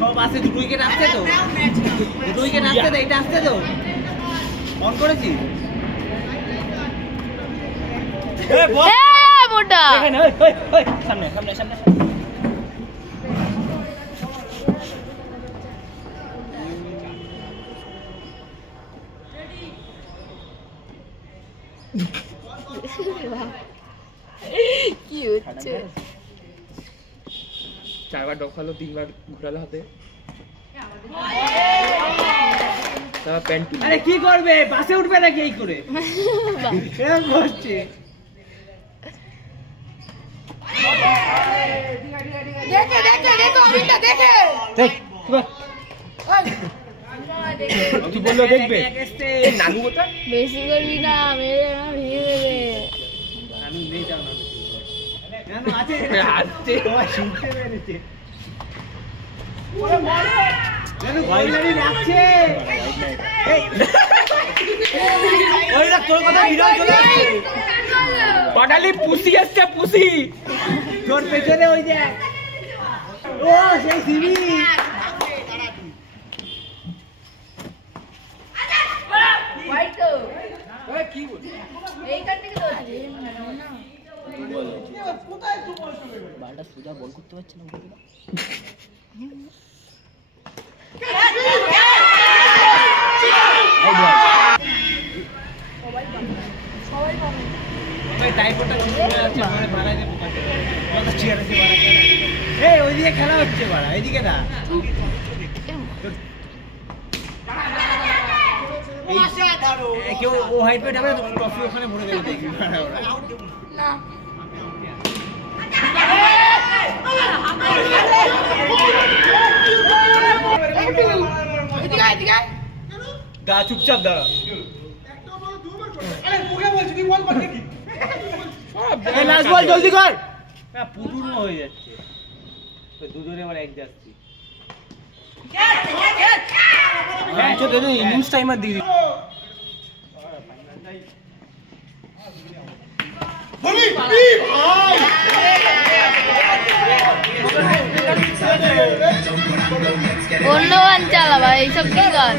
সব আছে, দুটো উইকেট আসছে তো, দুটো উইকেট আসছে তো, এটা আসছে তো, অন করেছি। মোটা সামনে সামনে সামনে। কি হচ্ছে? 4 বার ডক খালো, 3 বার ঘোরালো হাতে। তারা প্যান্ট তুলে। আরে কি করবে, বাসে উঠবে নাকি এই করে? এরকম করছে। দেখে দেখে দেখো অমিতটা দেখে দেখ তুই বললো দেখবে। নানু কোথায়? বেশি করবি না, মেরে না ভেঙে দেবে। আমি নেই, যাও না। নানু আছে, আসছে। তোমার শুনতে পেরেছে। নানু বাইরে যাচ্ছে। ওই না তোর কথা ভিডিও চলে আসছে। পাটালি পুসি আসছে, পুসি। তোর পেছনে ওই দেখ। ও সেই সিবি। কি বলি? বালটা সোজা বল করতে পারছে না। ওইদিকে খেলা হচ্ছে, বাড়া এদিকে না। কেউ ও হাইট পেট হবে, ট্রফি ওখানে ভরে দেবে দেখবি। দা চুপচাপ দাঁড়া। লাস্ট বল জলদি কর। পুতুল হয়ে যাচ্ছে, দুজনে আবার এক যাচ্ছি। ইনিংস টাইমার দিয়ে অন্য গান চালাবা, এইসব কি গান?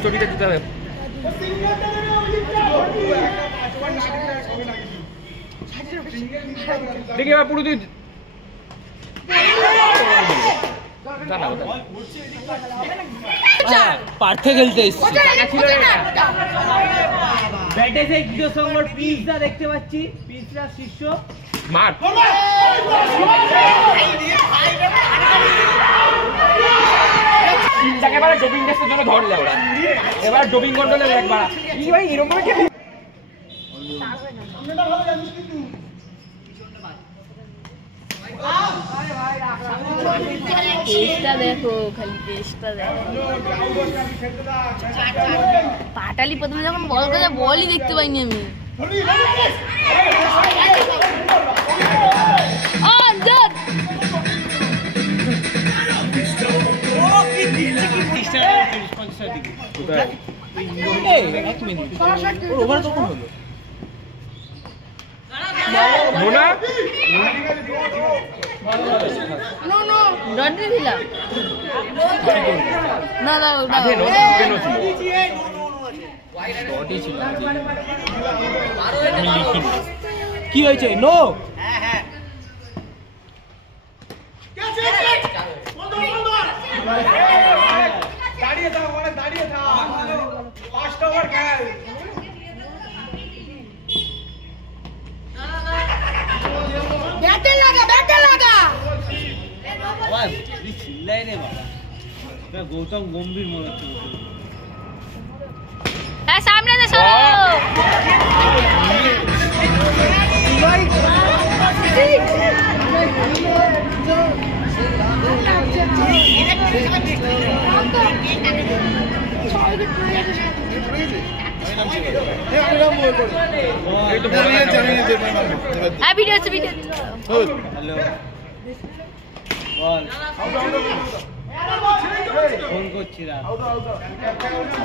স্টোরিতে দিতে হবে। দেখি এবার পুরো তুই পার্থে খেলতে এসছি। ব্যাটে যে কিও সংগর পিচটা দেখতে পাচ্ছি, পিচটা শীর্ষ মার। এবারে ডোপিং টেস্টের জন্য ধরলে ওরা, এবার ডোপিং কন্ট্রোলে একবার কি ভাই এরকম কি টেস্টটা দেখো, খালি টেস্টটা দেখো। পাটালি প্রথমে যখন বল করে, বলই দেখতে পাইনি আমি। কি হয়েছে? নো দাঁড়িয়ে থাক, দাঁড়িয়ে থাক, লাস্ট ওভার খেল। ব্যাটে লাগা, ব্যাটে লাগা। চিল্লাই রে বাবা, গৌতম গম্ভীর মনে হচ্ছে। সামনে দে সরো। ভিডিও হচ্ছে ভিডিও হ্যালো বল ফোন করছিলাম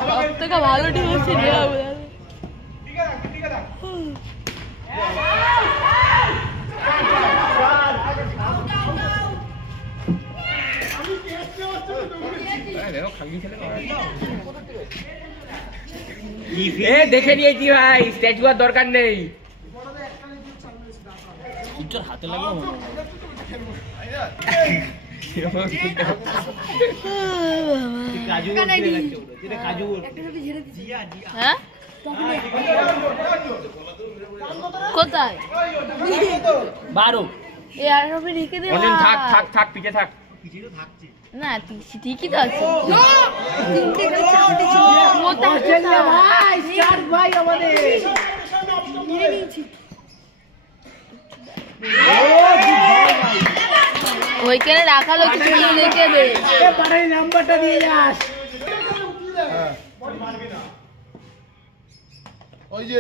সব থেকে ভালো টিম হচ্ছে রিয়া দেখে নিয়েছি ভাই, স্ট্যাচু আর দরকার নেই। হাতে লাগলো কাজু কাজু হ্যাঁ কোথায় 12 এই আরবি রেখে দে থাক থাক থাক পিছে থাক। না ঠিকই তো আছে ভাই স্টার ভাই আমাদের ওইখানে রাখালো কিছু রেখে দে নাম্বারটা দিয়ে যাস ওই যে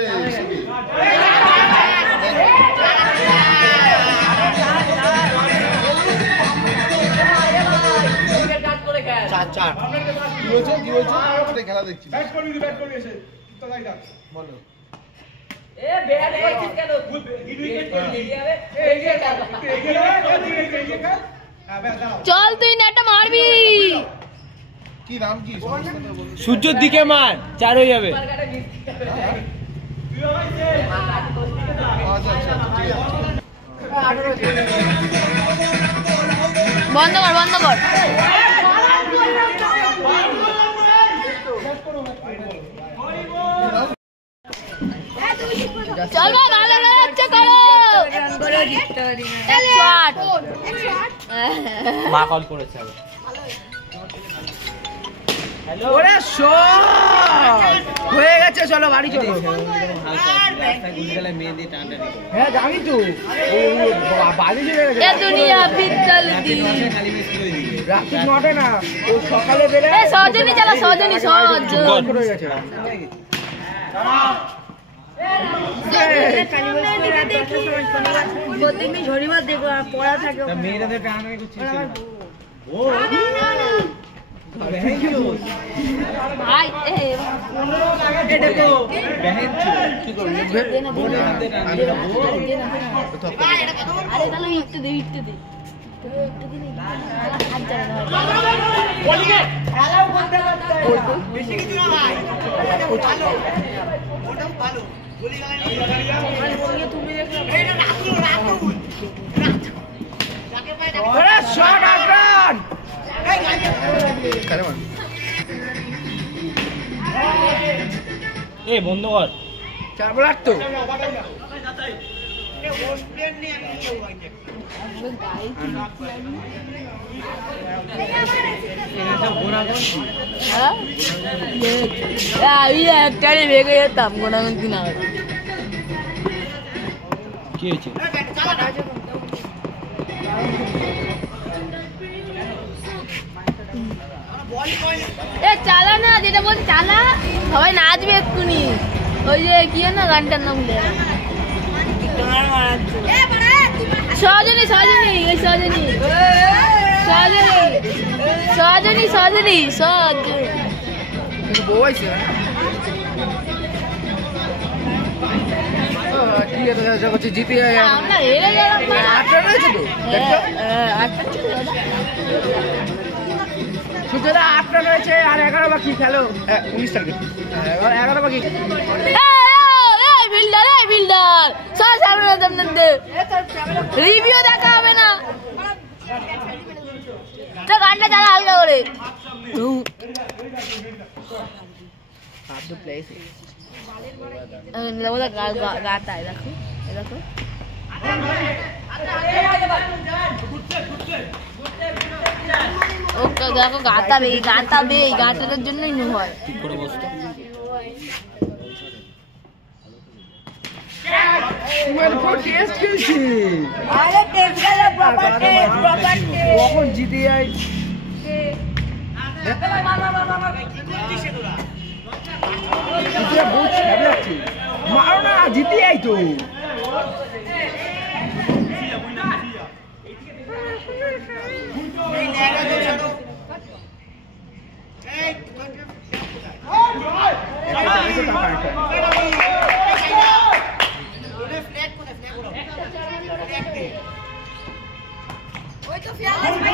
কি বলছো খেলা দেখছি বলো চল তুই নেটটা মারবি কি নাম কি সূর্যের দিকে মার 4 হয়ে যাবে আচ্ছা আচ্ছা ঠিক আছে বন্ধ কর চল ভালো লাগছে করো 108 মা কল করেছে হ্যালো ওরে শট হয়ে গেছে, চলো বাড়ি চলো। হ্যাঁ জানি তো, বাড়ি চলে গেছে। এ দুনিয়া বিকল দি রাত্রি 9টা না, ও সকালে বেরে এ সজনি চালা সজনি করে গেছে। মেয়েদের টানাটানি করছিস ও ভাই দেখো বহন কি করবে আরে তাহলে একটু দে বেশি কিছু না ভাই ওটাও ভালো গলি গালি তুমি এটা রাখুন ওরে শট আগ্রান এ বন্ধ কর 4 বল তো একটারে ভেঙে যেতাম গোনাগুন্তি না কি হয়েছে এ চালা না, যেটা বল চালা, সবাই নাচবে এক্ষুনি। ওই যে কি না গানটার নাম ভুলে সজনী বউ আইছে জিতে আমরা হেরে গেলাম না। 8টা রয়েছে তো সুতরাং 8টা রয়েছে আর 11 বাকি খেলো 19 তারিখে 11 বাকি বিল্ডার সব সামনে রিভিউ দেখা হবে না তো গানটা চালা হালকা করে গাতা है देखो ওকে দেখো গাতা বে গাতার জন্যই নো হয় ঠিক করে বসতো টেস্ট খেলছি আরে টেস্ট গেল প্রপার টেস্ট কখন জিতে যাই মারো না জিতে যাই তো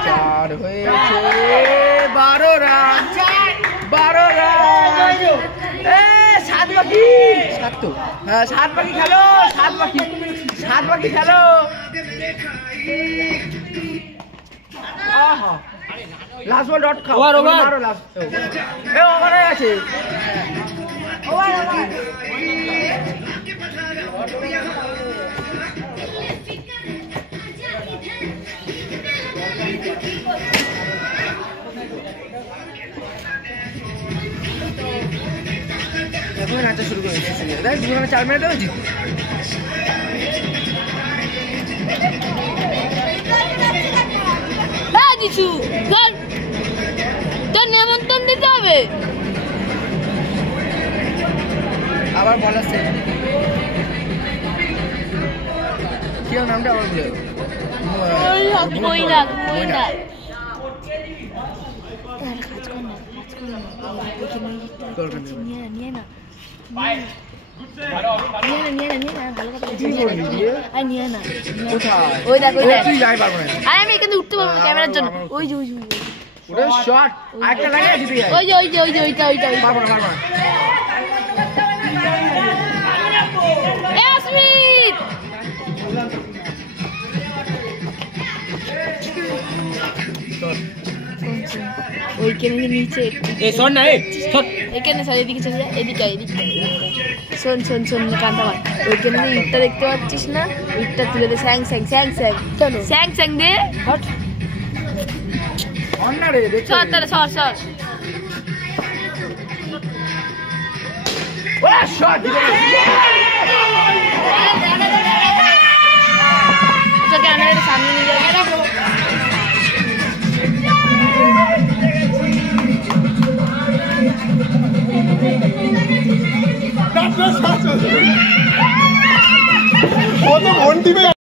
চার হয়েছে 12 রান 12 রান 7 বাকি 7 তো হ্যাঁ 7 বাকি খেলো 7 বাকি খেলো আহা লাস্ট বল ডট খাও ওভার মারো লাস্ট ওভারে আছে ওভার এখন নাচা শুরু করে দিচ্ছি দেখ 2 ঘন্টা 4 মিনিট হয়েছে হ্যাঁ কিছু তোর নেমন্তন্ন দিতে হবে আবার বল আসছে কি নামটা আবার বলে মইনা নিয়ে না ভালো কথা কোথায় ওই দেখ তুই যাই পারবো না আরে আমি এখানে উঠতে পারবো ক্যামেরার জন্য ওই যে ওটা শট আরেকটা লাগে জিতে যাই ওইটা পারবো না আসমিত ওইখানে নিচে এই শট না এখানে স্যার এদিকে চলে যা এদিকে শোন কান্তা মার ওইখানে ইটটা দেখতে পাচ্ছিস না ইটটা তুলে দে স্যাং দে অন্য রে দেখ সর তাহলে সর ওরা শট দিবে তোকে